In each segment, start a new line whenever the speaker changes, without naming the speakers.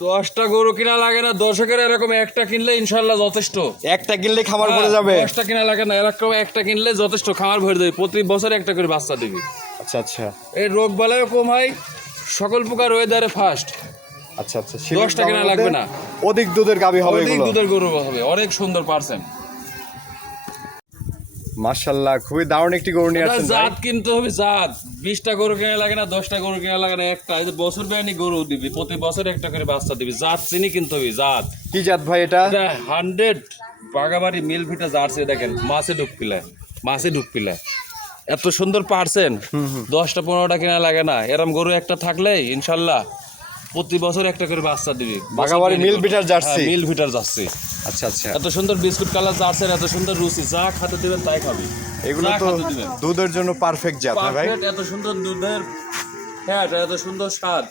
দশটা গরু কিনা লাগে না। দশকের এরকম একটা কিনলে ইনশাল্লাহ যথেষ্ট।
একটা কিনলে খাবার ভরে যাবে।
হ্যাঁ, দশটা কিনা লাগে না এরকম একটা কিনলে যথেষ্ট খাবার ভরে দেবে। প্রতি বছর একটা করে বাচ্চা দিবি।
আচ্ছা আচ্ছা।
এই রোগ বালায় কম হয় সকল প্রকার ওয়েদারে ফার্স্ট
আচ্ছা আচ্ছা
দশটা কিনা লাগবে না।
অধিক দুধের গাবি হবে
অধিক দুধের গরু হবে অনেক সুন্দর পার্সেন্ট
মাশাল্লাহ খুবই দারুণ একটি গরু নিয়ে আসছেন
জাত কিনতে হবে জাত। বিশটা গরু কেনা লাগে না দশটা গরু কেনা লাগে না একটা। এই যে বছর বেআনি গরু দিবি প্রতি বছর একটা করে বাচ্চা দিবি। জাত চিনি কিনতে হবে জাত।
কি জাত ভাই এটা?
এটা হান্ড্রেড বাগাবাড়ি মিল ভিটা জার্সি দেখেন মাছে ডুব পিলায় মাছে ডুব পিলায় এত সুন্দর পারছেন দশটা পনেরোটা কেনা লাগে না। এরম গরু একটা থাকলে ইনশাল্লাহ প্রতি বছর একটা করে বাচ্চা দিবি।
বাঘাবাড়ি মিল ভিটার জার্সি।
হ্যাঁ, মিল ভিটার জার্সি।
আচ্ছা আচ্ছা।
এত সুন্দর বিস্কুট কালার জার্সি এত সুন্দর রুচি যা খাতে দিবেন তাই খাবি।
এগুলো তো দুধের জন্য পারফেক্ট জাত ভাই?
এত সুন্দর দুধের ফ্যাট এত সুন্দর স্বাদ।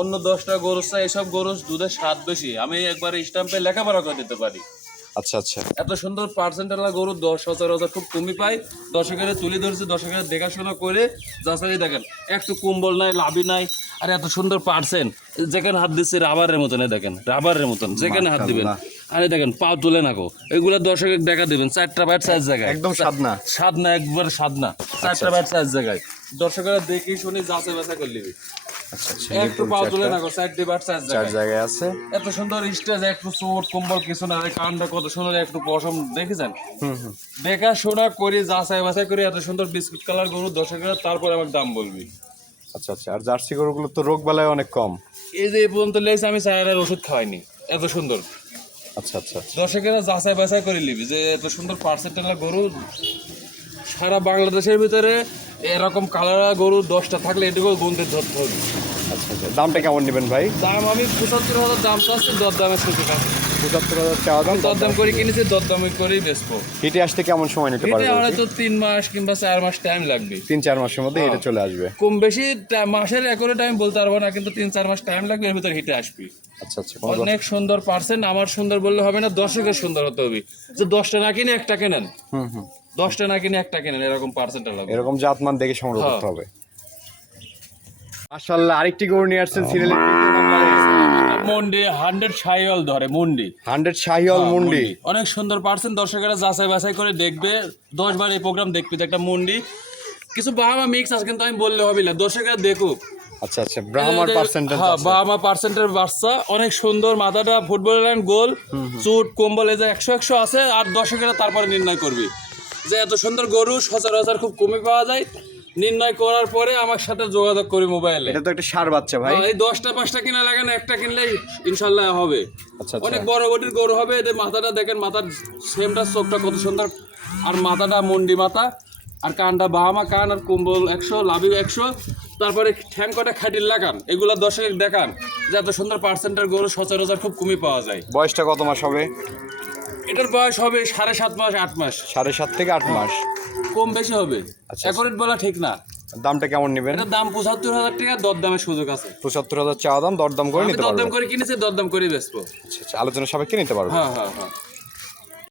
অন্য দশটা গরু চাই এসব গরু দুধের স্বাদ বেশি। আমি একবার স্টাম্পে লেখাপড়া করে দিতে পারি।
আচ্ছা আচ্ছা।
এত সুন্দর পার্সেন্টেজ গরু দশ হাজার হাজার খুব কমই পাই। দশকের তুলে ধরছে দশকের দেখাশোনা করে যাচাই দেখেন। একটু কম্বল নাই লাভি নাই আর এত সুন্দর পার্সেন্ট যেখানে হাত দিচ্ছে রাবারের মতন দেখেন রাবারের মতন যেখানে হাত দিবেন। আরে দেখেন পা তুলে নাকো। এগুলো দর্শকের দেখা দিবেন চারটা বাইট চার জায়গায়।
একদম স্বাদ না
স্বাদ না একবার স্বাদ না চারটা বাইট চার জায়গায়। দর্শকেরা দেখি শুনি যাচাই বাছাই করে নিবি।
আচ্ছা আচ্ছা
একটু তুলে না গো চারটে বাইট চার
চার
জায়গায়।
জায়গায় আছে।
এত সুন্দর স্টেজ একটু চোট কম্বল কিছু না কানটা কত সুন্দর একটু পশম দেখেছেন? দেখা শোনা করে যাচাই বাছাই করে এত সুন্দর বিস্কুট কালার গরু দর্শকেরা তারপরে আমার দাম বলবি।
আচ্ছা আচ্ছা আর জার্সি গরুগুলো তো রোগ বালায় অনেক কম।
এই যে এই পর্যন্ত লেগেছে আমি চায়ের ওষুধ খাওয়াইনি। এত সুন্দর।
আচ্ছা আচ্ছা আচ্ছা।
দর্শকেরা যাচাই বাছাই করে নিবি যে এত সুন্দর পার্সেন্টেলা গরু সারা বাংলাদেশের ভিতরে এরকম কালার গরু দশটা থাকলে এটুকু গুনতে ধরতে হবে।
আচ্ছা আচ্ছা। দামটা কেমন নেবেন ভাই?
দাম আমি পঁচাত্তর হাজার দাম চাচ্ছি দরদামের সুযোগ আছে
পঁচাত্তর হাজার চাওয়া দাম
দর দাম করে কিনেছি দরদামে করেই বেচবো।
হিটে আসতে কেমন সময় নিতে পারবে
আমার তো তিন মাস কিংবা চার মাস টাইম লাগবে।
তিন চার মাসের মধ্যে হিটে চলে আসবে।
কম বেশি মাসের একরে টাইম বলতে পারব না কিন্তু তিন চার মাস টাইম লাগবে এর ভিতরে হিটে আসবি।
আচ্ছা আচ্ছা
অনেক সুন্দর পার্সেন্ট আমার সুন্দর বললে হবে না দর্শকের সুন্দর হতে হবে। যে দশটা না কিনে একটা কেনেন।
হুম হুম।
দশটা না কিনে একটা কেনেন এরকম পার্সেন্ট লাগবে।
এরকম জাতমান দেখে সংগ্রহ
হ্যাঁ।
করতে হবে। মাশাআল্লাহ আরেকটি গরু নিয়ে আসছেন সিরিয়ালের তৃতীয় নম্বরে
মন্ডি হান্ড্রেড সাইওয়াল ধরে মন্ডি।
হান্ড্রেড শাহিওয়াল মুন্ডি।
অনেক সুন্দর পার্সেন্ট দর্শকেরা যাচাই বাছাই করে দেখবে দশ বার এই প্রোগ্রাম দেখবি একটা মন্ডি। কিছু বাহামা মিক্স আছে কিন্তু আমি বললে হবে না দর্শকেরা দেখুক।
আচ্ছা আচ্ছা ব্রাহ্মার পার্সেন্টেজ
হ্যাঁ বাহামা পার্সেন্টের বাচ্চা অনেক সুন্দর মাথাটা ফুটবল লাইন গোল চুট কম্বল এই যে একশো একশো আছে আর দর্শকেরা তারপরে নির্ণয় করবি। যে এত সুন্দর গরু সচরাচর খুব কমে পাওয়া যায়। নির্ণয় করার পরে আমার সাথে যোগাযোগ করি মোবাইলে।
এটা তো একটা সার বাচ্চা ভাই।
এই দশটা পাঁচটা কিনা লাগে না একটা কিনলেই ইনশাল্লাহ হবে।
আচ্ছা আচ্ছা।
অনেক বড় বটির গরু হবে এদের মাথাটা দেখেন মাথার সেমটা চোখটা কত সুন্দর। আর মাথাটা মন্ডি মাথা আর কানটা বাহামা কান আর কুম্বল একশো লাভি একশো। তারপরে ঠ্যাং কটা খাটির লাগান এগুলো দর্শক দেখান যে এত সুন্দর পার্সেন্টের গরু সচরাচর খুব কমই পাওয়া যায়।
বয়সটা কত মাস হবে?
এটার বয়স হবে সাড়ে সাত মাস আট মাস।
সাড়ে সাত থেকে আট মাস।
কম বেশি হবে।
আচ্ছা।
অ্যাকোরেট বলা ঠিক না।
দামটা কেমন নেবেন?
এটার দাম পঁচাত্তর হাজার টাকা দরদামের সুযোগ আছে।
পঁচাত্তর হাজার চা দাম দরদাম করে নিতে
পারব
দরদাম
করে কিনেছি দরদাম করে বেচবো।
আচ্ছা আচ্ছা। আলোচনা সাপেক্ষে নিতে পারব
হ্যাঁ হ্যাঁ হ্যাঁ।